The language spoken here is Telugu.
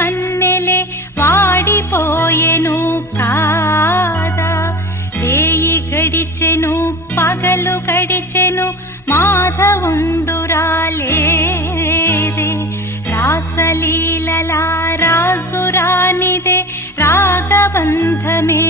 వన్నెలే వాడిపోయెను కాదా. రేయి గడిచెను పగలు గడిచెను మాధవుండు రాలేదే. రాసలీలలా రాజు రానిదే రాగబంధమే